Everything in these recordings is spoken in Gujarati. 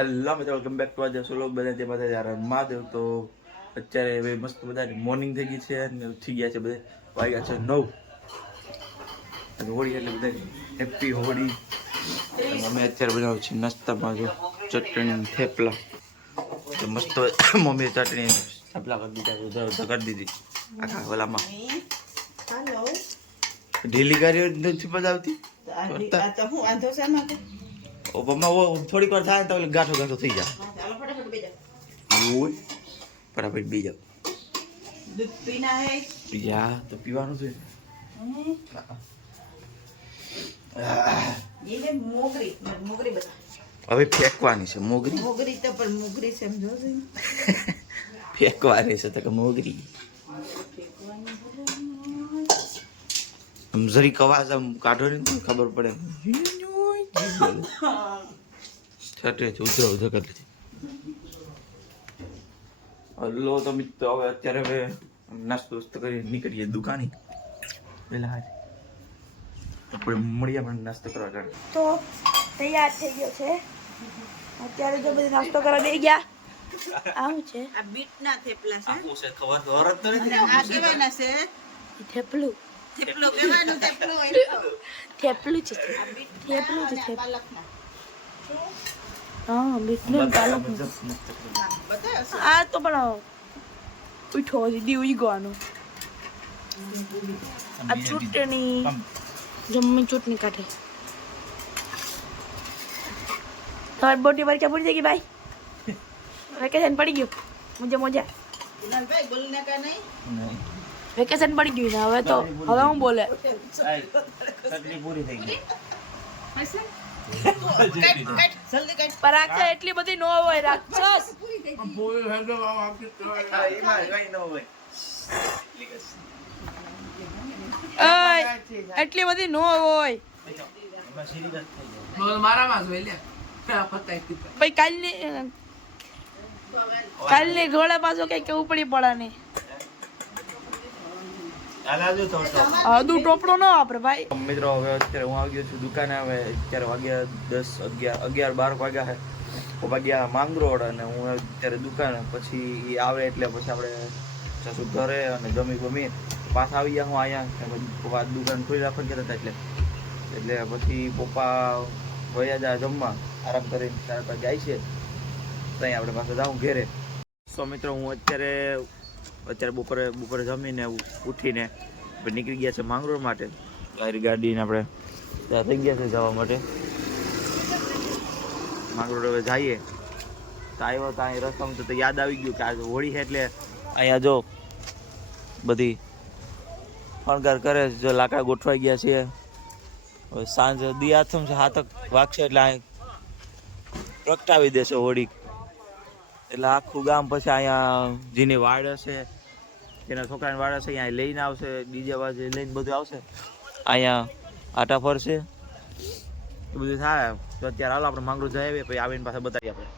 હેલો મિત્રો, વેલકમ બેક ટુ આજે સોલો બધા તે બધા યાર મહાદેવ. તો અત્યારે હવે મસ્ત બધા મોર્નિંગ થઈ ગઈ છે અને ઉઠી ગયા છે બધા, વાગ્યા છે 9 અને હોળી એટલે બધા હેપી હોળી. અમે અત્યારે બનાવું છીએ નાસ્તામાં જો ચટણી થેપલા. તો મસ્ત મમ્મીએ ચટણી થેપલા કરી દીધા, ઉધર કરી દીધી આખા ઓલામાં ઢીલી કરી નથી બજાવતી. થોડીક વાર થાય તો ગાંઠો ગાંઠો થઈ જાય. ફટાફટ બી જાવ. दूध पीना है યા તો પીવાનું છે. ये है मोगरी मोगरी बता હવે ફેંકવાની છે મોગરી. मोगरी तो पर मोगरी समझो जी ફેંકવાની છે તો કે મોગરી. આમ જરીક અવાજ આમ કાઢો ને તો ખબર પડે. છઠે છે ઉધર ઉધર કરી દીધી. હલો તો મિત્રો, હવે અત્યારે હવે નાસ્તો કરી નીકળીએ દુકાને. પેલા હારે આપણે મળીએ પણ નાસ્તો કરવા જાય. તો તૈયાર થઈ ગયો છે અત્યારે. જો બધી નાસ્તો કરવા દઈ ગયા. આવું છે આ બીટ ના થેપલા છે આપું છે ખબર તો હરત નથી. આ કેવાના છે થેપલું થેપલો કેવાનું થેપલો થેપલું છે આ બીટ થેપલું છે થેપલું. પાલકના હા બીટનું પાલક. બતાવો આ તો પણ ઉઠો દીદી ઉઈ ગવાનો. આ ચૂંટણી જમ્મી ચૂંટણી કાઢે. તમારી બોટી પર ક્યાં પડી જાય ભાઈ? વેકેશન પડી ગયું મજા મજા. ભાઈ બોલને કા નહીં વેકેશન પડી ગયું ને હવે તો હવે હું બોલે ચટણી પૂરી થઈ ગઈ. જલ્દી કાટ પણ રાક્ષસ એટલી બધી ન હોય રાક્ષસ. ઓય એટલી બધી ન હોય. ભાઈ કાલની ઘોડા પાછો કઈ કેવું પડી પડે નહીં. હદુ ટોપડો ન વાપરે ભાઈ. મિત્રો હવે અત્યારે હું આવી ગયો છું દુકાને. હવે અત્યારે વાગ્યા 10 11 12 વાગ્યા છે. વાગ્યા માંગરોળ અને હું અત્યારે દુકાને. પછી એ આવે એટલે પછી આપણે જશું ઘરે અને જમી ગમી પાછા આવી ગયા. હું અહીંયા પપ્પા દુકાન ખોલી રાખવા ગયા હતા એટલે પછી પપ્પા વયા જાય જમવા, આરામ કરીને ત્યારે જાય છે. ત્યાં આપણે પાછા જાઉં ઘેરે. સો મિત્રો હું અત્યારે બપોરે જમીને ઉઠીને નીકળી ગયા છે માંગરોળ માટે. તારી ગાડીને આપણે ત્યાં થઈ ગયા છે જવા માટે માંગરોળ. હવે જઈએ તો આવ્યો તો અહીં રસ્તામાં તો યાદ આવી ગયું કે આજે હોળી છે એટલે અહીંયા જો બધી શણગાર કરે છે. જો લાકડા ગોઠવાઈ ગયા છે. હવે સાંજે દિયાથમ છે, હાથક વાગશે એટલે અહીં પ્રગટાવી દેશે હોળી. એટલે આખું ગામ પછી અહીંયા જેની વાડ હશે તેના છોકરાની વાડ હશે અહીંયા લઈને આવશે. ડીજે બાજુ લઈને બધું આવશે, અહીંયા આટા ફરશે, એ બધું થાય. તો અત્યારે હાલો આપણે માંગરોળ જઈ આવીએ, પછી આવીને પાછા બતાવીએ આપણે.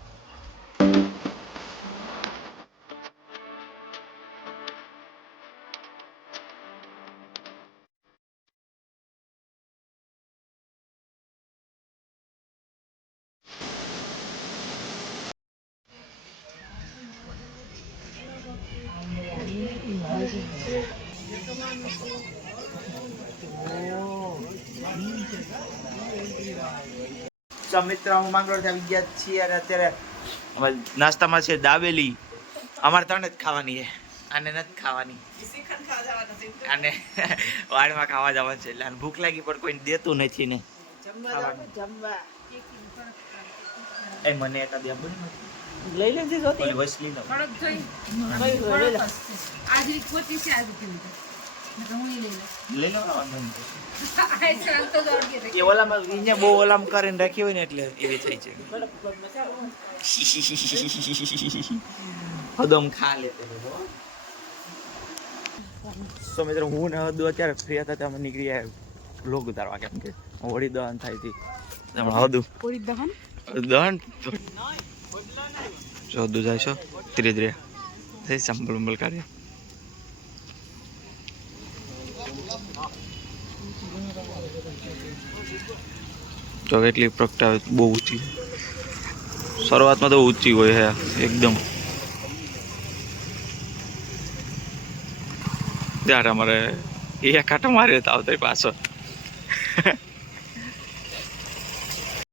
મિત્ર હું માંગરોળ આવી ગયા છીએ અને અત્યારે નાસ્તામાં છે દાબેલી. અમારે ત્રણે જ ખાવાની છે, આને નથી ખાવાની, આને વાડમાં ખાવા જવાનું છે. એટલે ભૂખ લાગી પણ કોઈ દેતું નથી ને જમવા એ મને એકાદ આપો ને. લઈ લેજે જોતી ઓલી વસલી નો લઈ લો ને વાંધો નહીં. એ ઓલામાં એને બહુ ઓલામ કરીને રાખી હોય ને એટલે એવી થઈ છે. હદમ ખા લે. સો મિત્રો હું ને હદુ અત્યારે ફ્રી હતા ત્યાં અમે નીકળી આવ્યા બ્લોગ ઉતારવા. કેમ કે હોળી દહન થાય હતી હદુ દહન હદુ જાય છો ધીરે ધીરે થઈ સંભળ ઉંબલ કાર્ય. તો એટલી પ્રગટાવે બહુ ઊંચી શરૂઆતમાં તો ઊંચી હોય હે એકદમ. ત્યારે અમારે એક આટો માર્યો તો આવતો પાછો.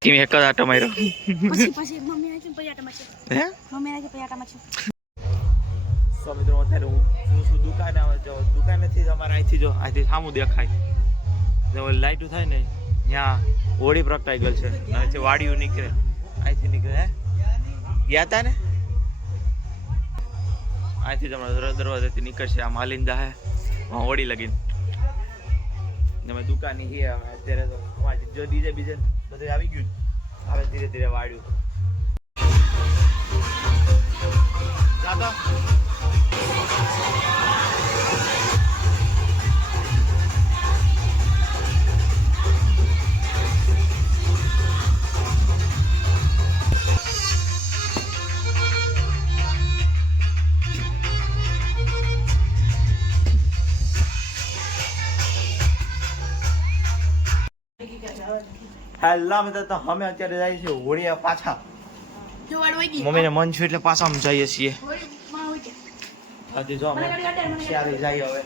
કેમ એક જ આટો માર્યો? પછી મમ્મી નાખી પછી આટામાં છે. હે મમ્મી નાખી પછી આટામાં છે. સો મિત્રો અત્યારે હું શું દુકાને આવે જો દુકાનેથી જ અમારે અહીંથી સામું દેખાય લાઈટો થાય ને ત્યાં હોળી પ્રગટાઈ ગયેલ છે. અહીંથી વાડીઓ નીકળે અહીંથી નીકળે. હે ગયા હતા ને અહીંથી તમારા દરવાજાથી નીકળશે. આ માલિંદા હે હોળી લગીને અમે દુકાને હી આવે અત્યારે તો જો ડીજે બીજે બધું આવી ગયું હવે ધીરે ધીરે વાળ્યું જાતો. હેલા મિત્રો તો અમે અત્યારે જઈએ છીએ હોળીયા પાછા. જો વાડ વઈ ગઈ. મમ્મીને મન છું એટલે પાછા અમે જઈએ છીએ. હોળી માં હોય કે. આજે જો અમે મને ગાડી કાઢે, મને ચારે જઈએ હવે.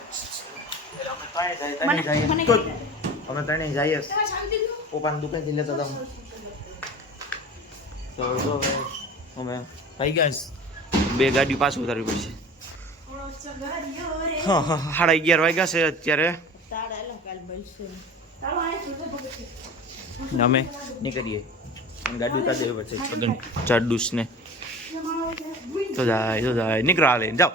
મને અમે ત્રણે જઈએ. તમે શાંતિ દો. પપ્પાની દુકાનથી લેતા હતા. તો જો હવે અમે આવી ગયા. બે ગાડી પાછું ઉતારવી પડશે. હા હા 11:30 વાગ્યા છે અત્યારે. તાળા એલા કાલ બનશે. ચાલો આ સુધે પકડશે. અમે નીકળીએ ગાડી ઉતારી દેવી પડશે છગન ચાડુસ ને તો જાય નીકળો હાલે જાઓ.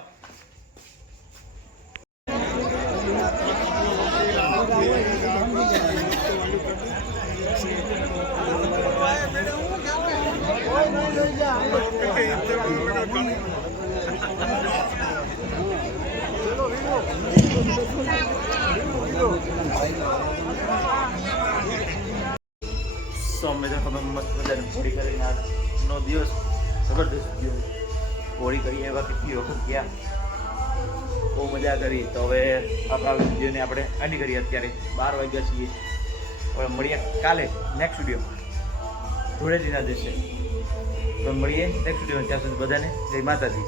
અમે તો ખબર મસ્ત મજાની હોળી કરીને આજનો દિવસ જબરદસ્ત ગયો. હોળી કરી એવા કેટલી વખત ગયા, બહુ મજા કરી. તો હવે આપણા વિડીયોને આપણે એન્ડ કરીએ. અત્યારે 12 વાગ્યા છીએ. હવે મળીએ કાલે નેક્સ્ટ વિડીયો ધૂળેટીના દિવસે. તો મળીએ નેક્સ્ટ વિડીયો. ત્યાં સુધી બધાને જય માતાજી.